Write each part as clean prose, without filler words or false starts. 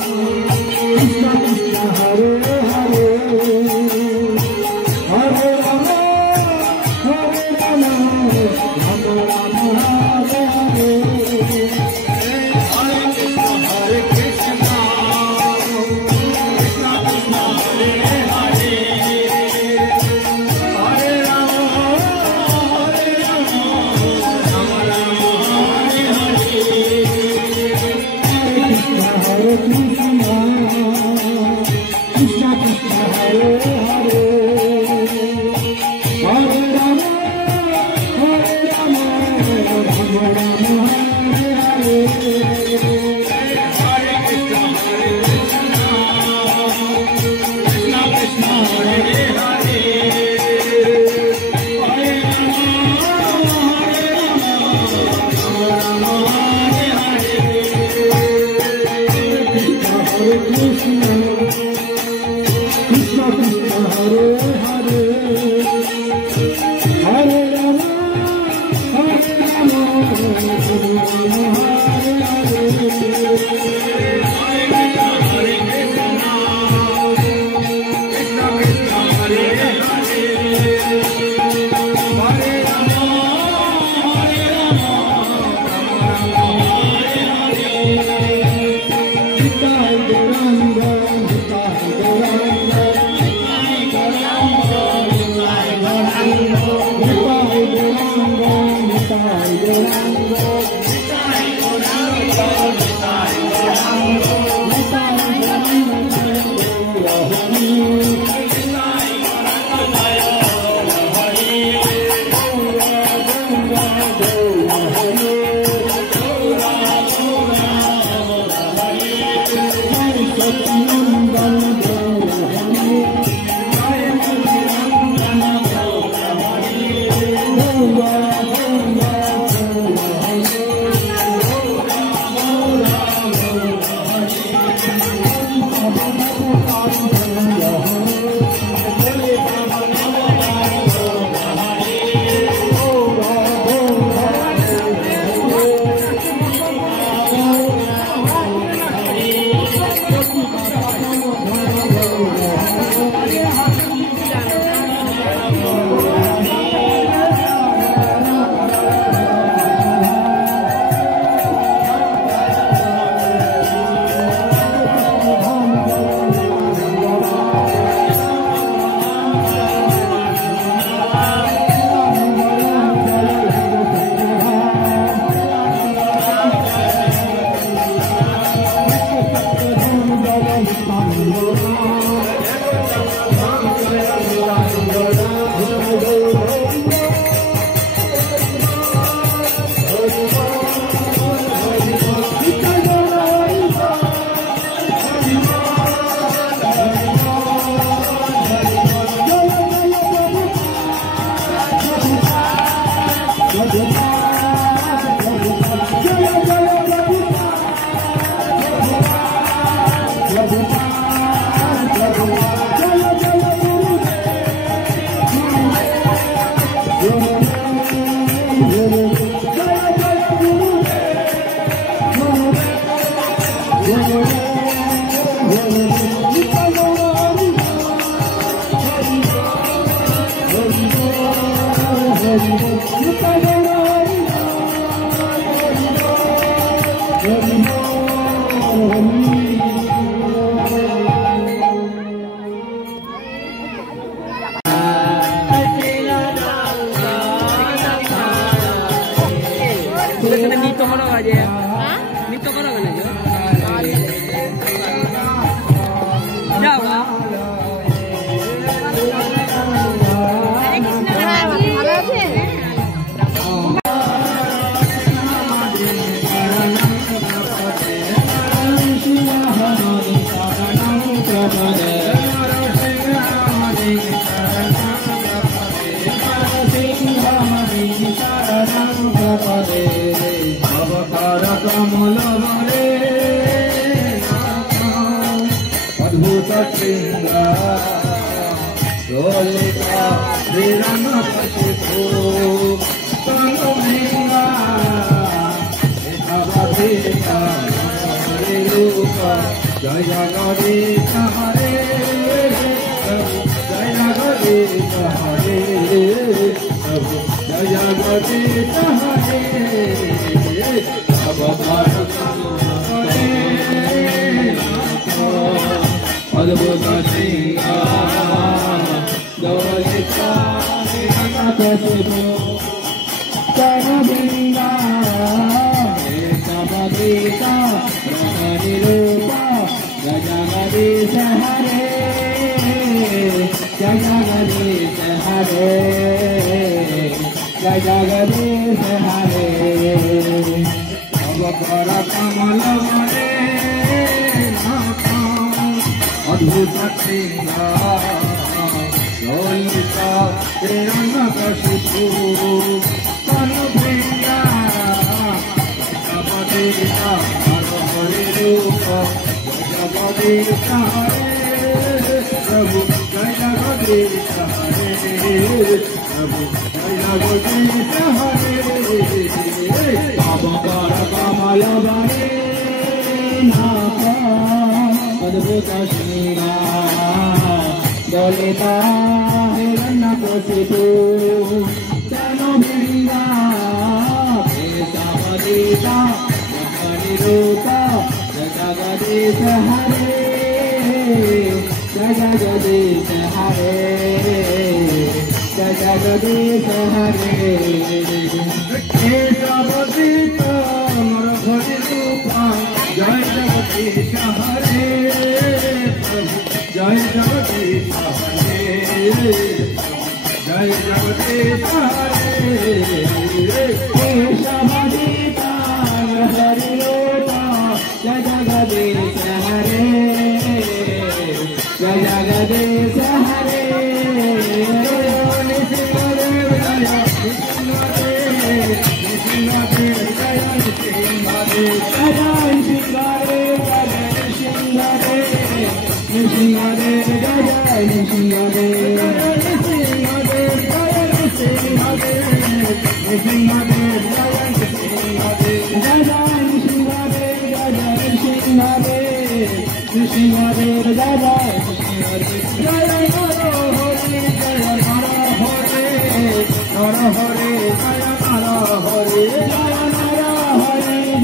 Hallelujah. जय जगदीश हरे प्रभु जय जगदीश हरे प्रभु जय जगदीश हरे अवतार हरे अद्भुत सिंगार दौलिता कसिबो करबिंगा समगीता निरूपा जय जगदीश हरे जय जगदीश हरे जय जगदीश हरे अवतार कमल मरे अद्भुत सिंगार ललिता हिरण्यकशिपु तनुभृंगा जगदीशा हरि रूप जगदीश हरे प्रभु जय जगदीश हरे प्रभु जय जगदीश हरे अवतार कमल बने नाथ अद्भुत सिंगार ललिता हिरण्यकशिपु तनुभृंगा समगीता निरूपा जय जगदीश हरे जय जगदीश हरे जय जगदीश हरे केशवदीता नरहरि रूपा जय जगदीश हरे प्रभु जय जगदीश हरे जय जगदीश हरे केशवदीता नरहरि रूपा जय जगदीश हरे जय जगदीश हरे नृसिंहदेव जय नृसिंहदेव नृसिंहदेव जय नृसिंहदेव जय नृसिंहदेव जय नृसिंहदेव नृसिंहदेव जय नृसिंहदेव नृसिंहदेव जय नृसिंहदेव नृसिंहदेव जय नृसिंहदेव जय नृसिंहदेव जय नृसिंहदेव नृसिंहदेव जय नृसिंहदेव जय नरहरि जय नरहरि नरहरि जय नरहरि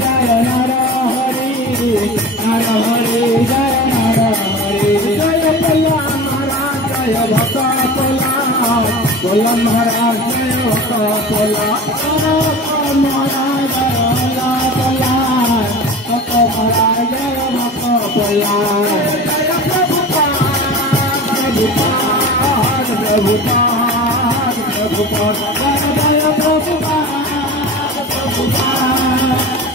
जय नरहरि जय नरहरि नरहरि जय नरहरि जय कल्याण महाराज जय भक्त कल्याण कल्याण महाराज जय भक्त कल्याण महाराज जय कल्याण भक्त महाराज जय भक्त कल्याण जय प्रभुपाद प्रभुपाद प्रभुपाद जय जय प्रभुपाद प्रभुपाद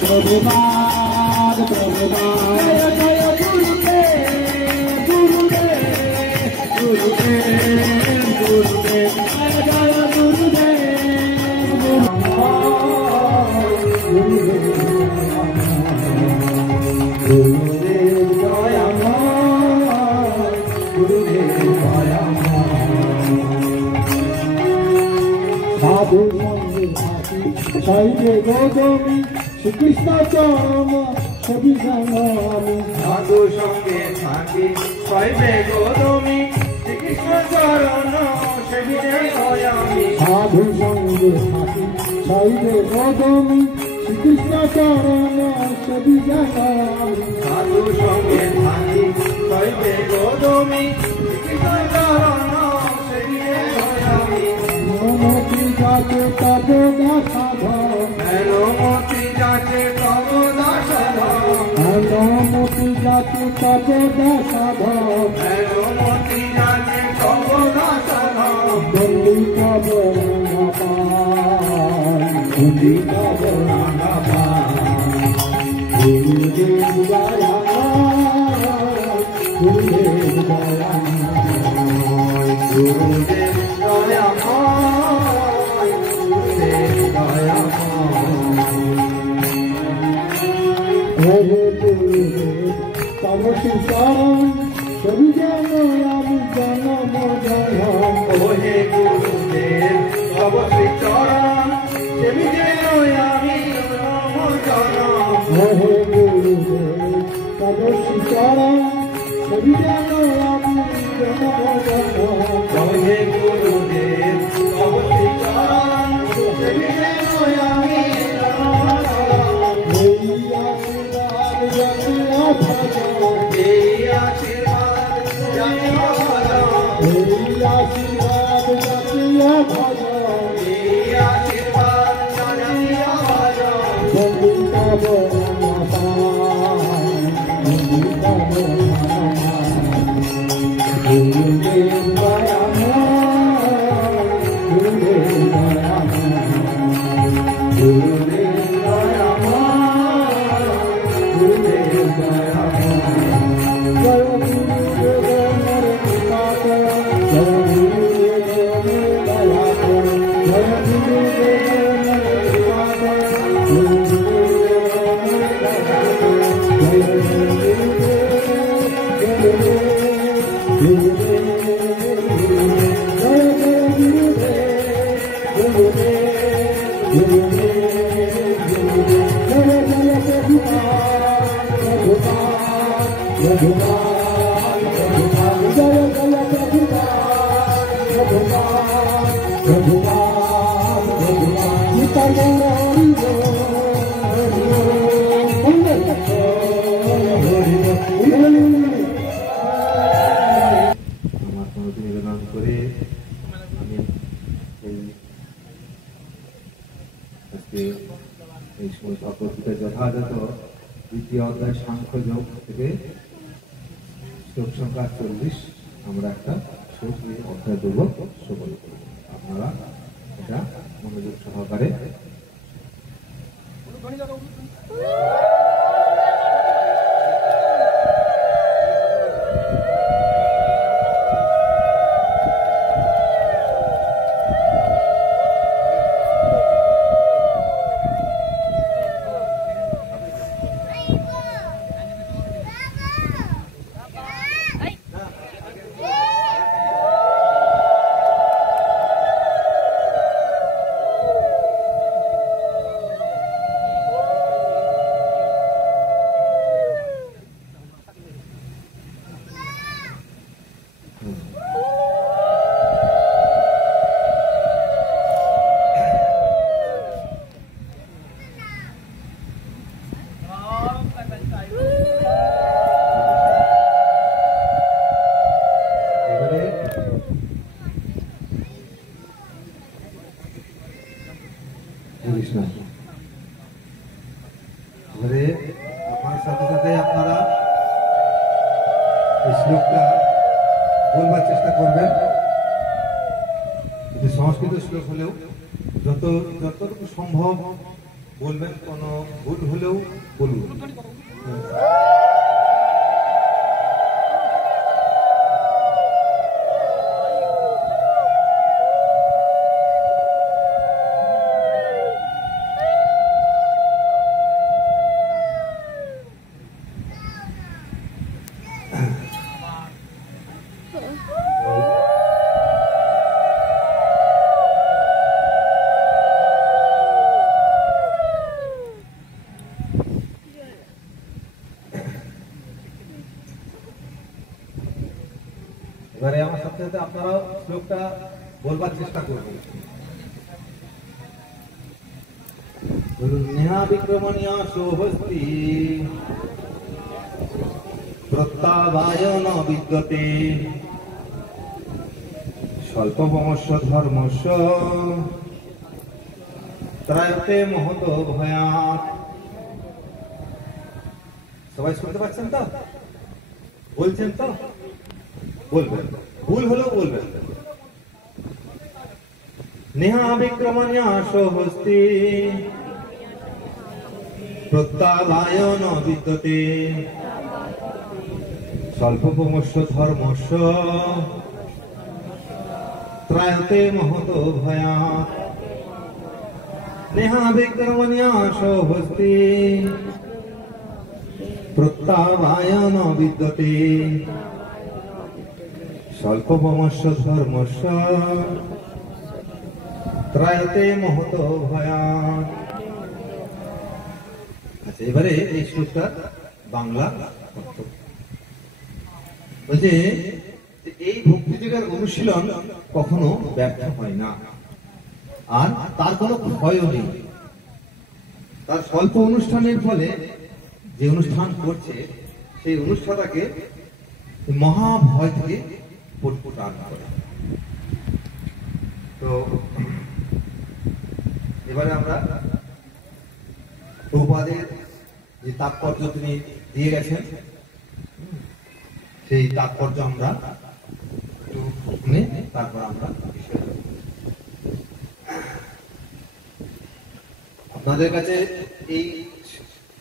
प्रभुपाद प्रभुपाद जय जय गुरुदेव गुरुदेव गुरुदेव गुरुदेव जय जय गुरुदेव गुरुदेव साधु संगे गौतमी श्रीकृष्ण चरण सभी संगामी साधु संगे साथी शैवे गौतमी श्रीकृष्ण चरण सभी संगामी साधु संगे साथी शैवे गौतमी श्रीकृष्ण चरण सभी संगामी साधु संगे साथी शैवे गौतमी श्रीकृष्ण चरण मोती जाते तब दासाध मोती जाते तब दासाध मोती जाते तब दासाध मोती जाते तब दासाध बंदी का बोलना पाए बंदी का बोलना पाए गुरुदेव गाया गुरुदेव गाया गुरुदेव गाया तब सीताराम सभी जनम जनम हे गुरुदेव तब सीताराम सभी जनम जनम हे गुरुदेव तब শ্রীচরণ ছবি যেন আমি জয় হে গুরুদেব তব শ্রীচরণ ছবি যেন আমি আশীর্বাদ জাতীয় নিবেদন করে আমি এই সমস্ত অপরটিতে যথাযথ দ্বিতীয় অধ্যায় সাংখ্য যোগ থেকে শ্লোক সংখ্যা 40 আমরা একটা শ্লোক অধ্যায় দেব শ্রবণ করব। আপনারা এটা মনোযোগ সহকারে আপনার সাথে সাথে আপনারা এই শ্লোকটা বলবার চেষ্টা করবেন। সংস্কৃত শ্লোক হলেও যতটুকু সম্ভব বলবেন, কোনো ভুল হলেও বলুন। এবারে আমার সাথে সাথে আপনারাও শ্লোকটা বলবার চেষ্টা করবেন। বলুন, নেহা বিক্রমণীয় সোহস্তি প্রত্যাবায় ন বিদ্যতে স্বল্পবমস্য ধর্মস্য ত্রায়তে মহত ভয়াৎ। সবাই শুনতে পাচ্ছেন তো? বলছেন তো? বলবেন, ভুল হলেও বলবেন। নেহা বিক্রমণীয় সোহস্তি প্রত্যাবায় ন বিদ্যতে স্বল্পবমস্য ধর্মস্য ত্রায়তে মহত ভয়াৎ। নেহা বিক্রমণীয় সোহস্তি প্রত্যাবায় ন বিদ্যতে স্বল্পবমস্য ধর্মস্য ত্রায়তে মহত ভয়াৎ। আচ্ছা, এবারে এই শ্লোকটা বাংলা অর্থ। বলছে এই ভক্তি যোগের অনুশীলন কখনো ব্যর্থ হয় না, আর তার কোনো ক্ষয়ও নেই। তার স্বল্প অনুষ্ঠানের ফলে যে অনুষ্ঠান করছে সেই অনুষ্ঠানটাকে মহাভয় থেকে পরিত্রাণ করে। তো এবারে আমরা প্রভুপাদের যে তাৎপর্য তিনি দিয়ে গেছেন সেই তাৎপর্য আমরা একটু শুনে তারপর আমরা আপনাদের কাছে এই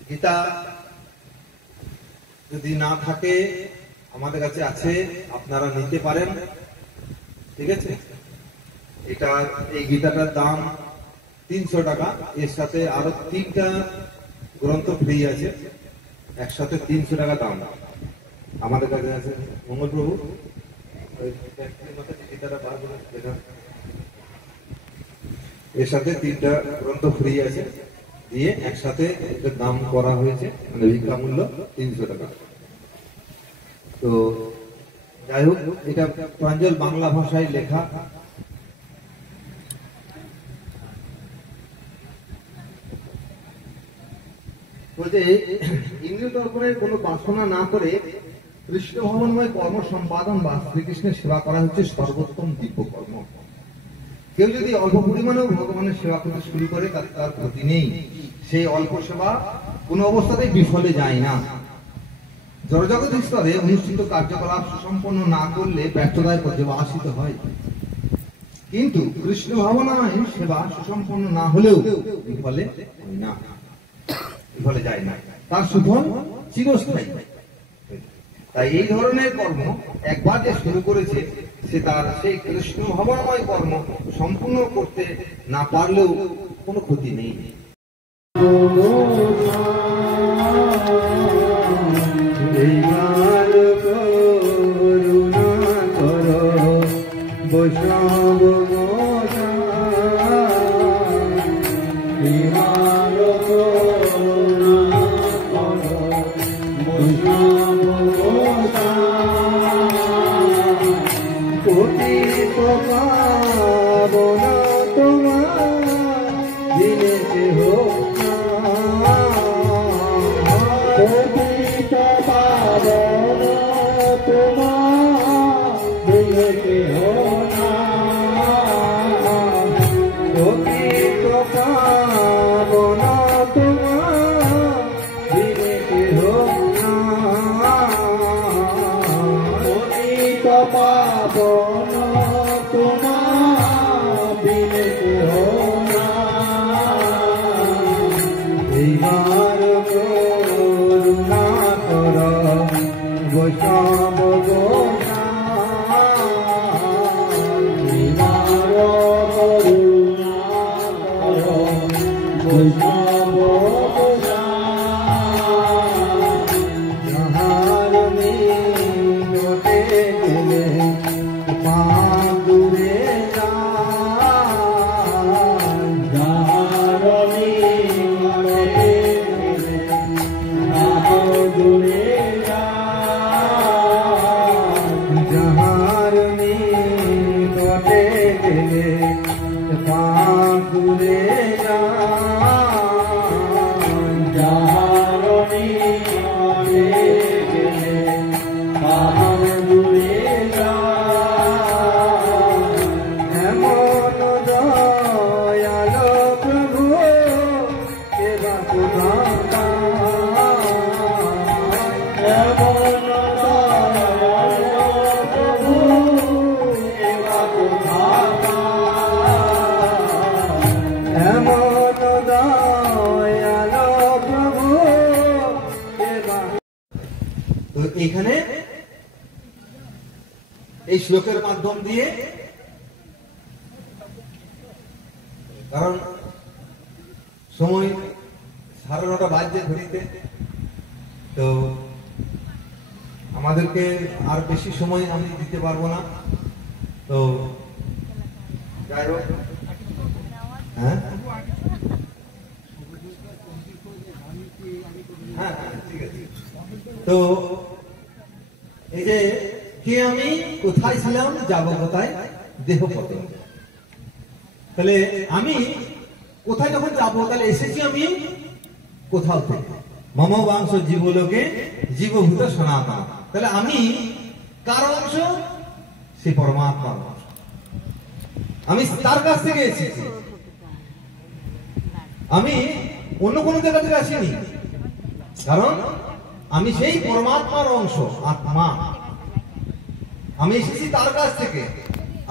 গীতা যদি না থাকে আমাদের কাছে আছে, আপনারা নিতে পারেন। ঠিক আছে, এটা এই গীতাটার দাম 300 টাকা। এর সাথে আরো 3টা গ্রন্থ ফ্রি আছে, একসাথে 300 টাকা দাম আমাদের কাছে আছে। মঙ্গল প্রভু এর সাথে 3টা গ্রন্থ ফ্রি আছে, দিয়ে একসাথে এটার দাম করা হয়েছে, মানে ভিক্ষা মূল্য 300 টাকা। তো যাই হোক, এটা প্রাঞ্জল বাংলা ভাষায় লেখা। বলতে ইন্দ্রিয় তর্পণের কোনো বাসনা না করে কৃষ্ণ ভবনময় কর্ম সম্পাদন বা শ্রীকৃষ্ণের সেবা করা হচ্ছে সর্বোত্তম দিব্য কর্ম। কেউ যদি অল্প পরিমাণেও ভগবানের সেবা করতে শুরু করে তার ক্ষতি নেই। সেই অল্প সেবা কোনো অবস্থাতেই বিফলে যায় না। জড়জগৎ স্তরে অনুষ্ঠিত কার্যকলাপ সুসম্পন্ন না করলে ব্যর্থতায় পর্যবসিত হয়, কিন্তু কৃষ্ণ ভাবনায় সেবা সুসম্পন্ন না হলেও বিফলে হয় না, বিফলে যায় না, তার সুফল চিরস্থায়ী। তাই এই ধরনের কর্ম একবার যে শুরু করেছে সে তার সেই কৃষ্ণ ভাবনাময় কর্ম সম্পূর্ণ করতে না পারলেও কোনো ক্ষতি নেই। এখানে এই শ্লোকের মাধ্যম দিয়ে, কারণ সময় 9:30 বাজছে ঘড়িতে, তো আমাদেরকে আর বেশি সময় আমি দিতে পারবো না। তো যাই হোক, হ্যাঁ হ্যাঁ ঠিক আছে। তো এই যে কে আমি, কোথায় ছিলাম, যাব কোথায়, দেহ পতন। তাহলে আমি কোথায় যখন যাবো, তাহলে এসেছি আমি কোথাও থেকে, মম বাংশ জীবলোকে জীবভূত সনাতন। তাহলে আমি কার অংশ? সে পরমাত্মার অংশ। আমি তার কাছ থেকে এসেছি, আমি অন্য কোনো জায়গা থেকে আসিনি, কারণ আমি সেই পরমাত্মার অংশ, আত্মা। আমি এসেছি তার কাছ থেকে,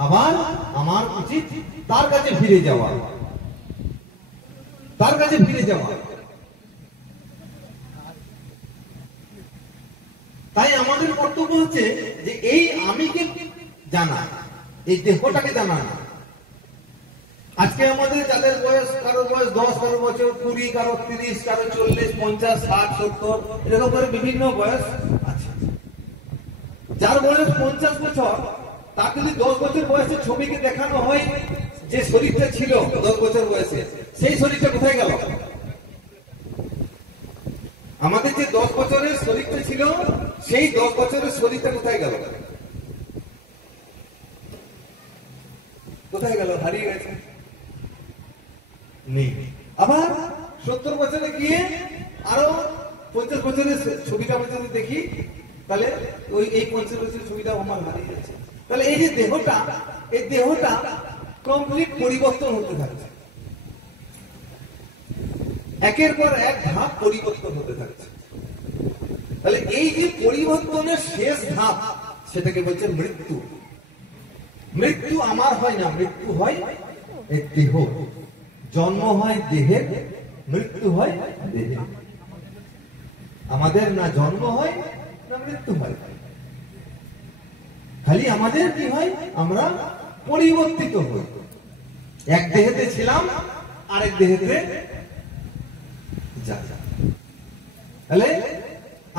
আবার আমার উচিত তার কাছে ফিরে যাওয়া, তার কাছে ফিরে যাওয়া। তাই আমাদের কর্তব্য হচ্ছে যে এই আমিকে জানা, এই দেহটাকে জানা। আজকে আমাদের যাদের বয়স, কারো বয়স 10, কারো বছর 20, কারো 30, কারো 40, 50, 60, 70, এরকম করে বিভিন্ন বয়স আছে। যার বয়স 50 বছর, তার যদি 10 বছর বয়সে ছবিকে দেখানো হয় যে শরীরটা ছিল 10 বছর বয়সে, সেই শরীরটা কোথায় গেল? আমাদের যে 10 বছরের শরীরটা ছিল, সেই 10 বছরের শরীরটা কোথায় গেল? কোথায় গেল? হারিয়ে গেছে, নেই। আবার 70 বছরে গিয়ে আরো 50 বছরের ছবিটা আমরা যদি দেখি, তাহলে ওই এই 50 বছরের ছবিটা আমার হারিয়ে গেছে। তাহলে এই যে দেহটা, এই দেহটা কমপ্লিট পরিবর্তন হতে থাকছে, একের পর এক ধাপ পরিবর্তন হতে থাকছে। তাহলে এই যে পরিবর্তনের শেষ ধাপ, সেটাকে বলছে মৃত্যু। মৃত্যু আমার হয় না, মৃত্যু হয় এই দেহ। জন্ম হয় দেহের, মৃত্যু হয় দেহের। আমাদের না জন্ম হয় না মৃত্যু হয়, খালি আমাদের কি হয়, আমরা পরিবর্তিত হই। এক দেহেতে ছিলাম, আরেক দেহেতে যাই। তাহলে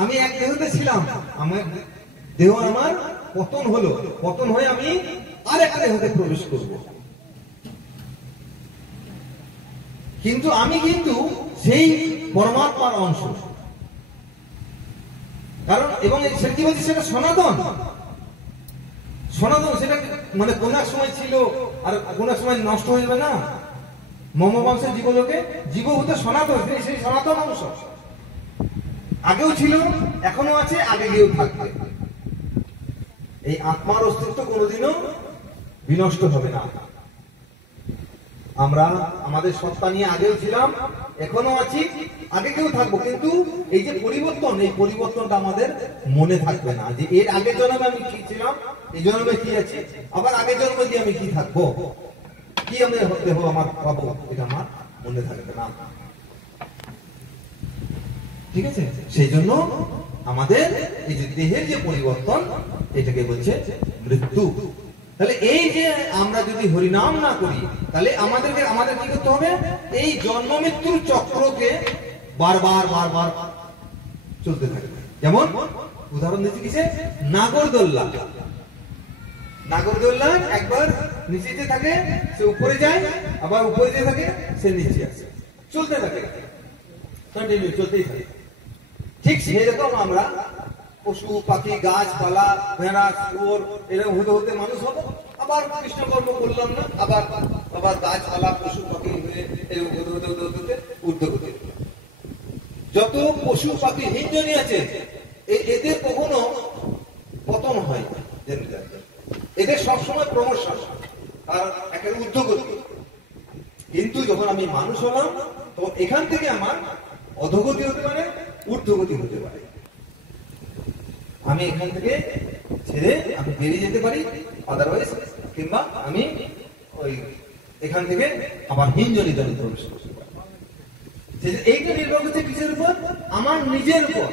আমি এক দেহতে ছিলাম, আমার দেহ আমার পতন হলো, পতন হয়ে আমি আরেক দেহতে প্রবেশ করব। কিন্তু আমি কিন্তু সেই পরমাত্মার অংশ, কারণ এবং সেটা কি বলছে, সেটা সনাতন। সনাতন সেটা মানে কোন এক সময় ছিল আর কোন এক সময় নষ্ট হয়ে যাবে না। মম বংশ জীবলোকে জীবভূত সনাতন, সেই সনাতন অংশ আগেও ছিল, এখনো আছে, আগে গিয়েও থাকবে। এই আত্মার অস্তিত্ব কোনোদিনও বিনষ্ট হবে না। আমরা আমাদের সত্তা নিয়ে আগেও ছিলাম, এখনো আছি, আগে কেউ থাকবো। কিন্তু এই যে পরিবর্তন, এই পরিবর্তনটা আমাদের মনে থাকবে না, যে এর আগের জন্মে আমি কি ছিলাম, এই জন্মে কি আছি, আবার আগের জন্মে দিয়ে আমি কি থাকবো, কি আমি হতে হবো, আমার পাবো, এটা আমার মনে থাকবে না। ঠিক আছে? সেই জন্য আমাদের এই যে দেহের যে পরিবর্তন, এটাকে বলছে মৃত্যু। তাহলে এই যে আমরা যদি হরিনাম না করি, তাহলে আমাদের কি করতে হবে, এই জন্ম মৃত্যুর চক্রকে বারবার বারবার চলতে থাকবে। যেমন উদাহরণ দিচ্ছি কিসে, নাগরদোল্লা। নাগরদোল্লা একবার নিচেতে থাকে, সে উপরে যায়, আবার উপরে যে থাকে সে নিচে আসে, চলতে থাকে, কন্টিনিউ চলতেই থাকে। ঠিক সেরকম আমরা পশু পাখি, গাছপালা, ভেড়া, শুয়োর, এরকম হতে হতে মানুষ হবো, আবার কৃষ্ণকর্ম করলাম না, আবার আবার গাছপালা, পশু পাখি হয়ে এরকম হতে হতে হতে হতে ঊর্ধ্বগতি। যত পশু পাখি হিঞ্জনি আছে, এদের কখনো পতন হয় না, এদের সবসময় প্রমোশন আর একটা ঊর্ধ্বগতি। কিন্তু যখন আমি মানুষ হলাম, তখন এখান থেকে আমার অধোগতি হতে পারে, ঊর্ধ্বগতি হতে পারে। আমি এখান থেকে ছেড়ে আমি বেরিয়ে যেতে পারি, আদারওয়াইজ, কিংবা আমি ওই এখান থেকে আবার হিঞ্জনি দলে প্রবেশ করতে পারি। এইটা নির্ভর করছে কিসের উপর, আমার নিজের উপর।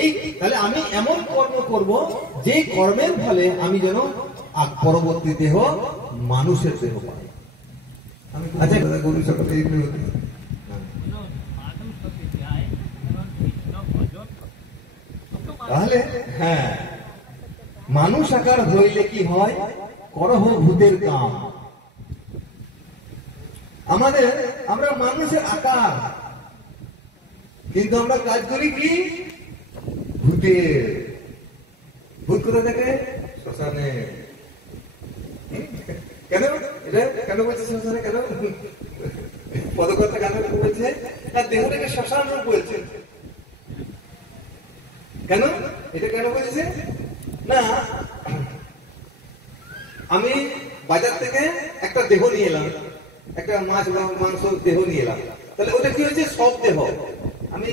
এই তাহলে আমি এমন কর্ম করব, যে কর্মের ফলে আমি যেন পরবর্তী দেহ মানুষের দেহ পাই। আমি আচ্ছা গরু সকলে এইগুলো তাহলে হ্যাঁ, মানুষ আকার হইলে কি হয়, করহ ভূতের কাম। আমরা মানুষের আকার, কিন্তু আমরা কাজ করি কি ভূতের। কোথা থেকে? শ্মশানে। কেন এটা কেন বলছে শ্মশানে? কেন পদকর্তা কেন বলছে? তার দেহটাকে শ্মশান রূপ বলছে। কেন এটা কেন বলেছে? না, আমি বাজার থেকে একটা দেহ নিয়ে এলাম, একটা মাছ বা মাংস দেহ নিয়ে এলাম, তাহলে ওটা কি হচ্ছে? সব দেহ। আমি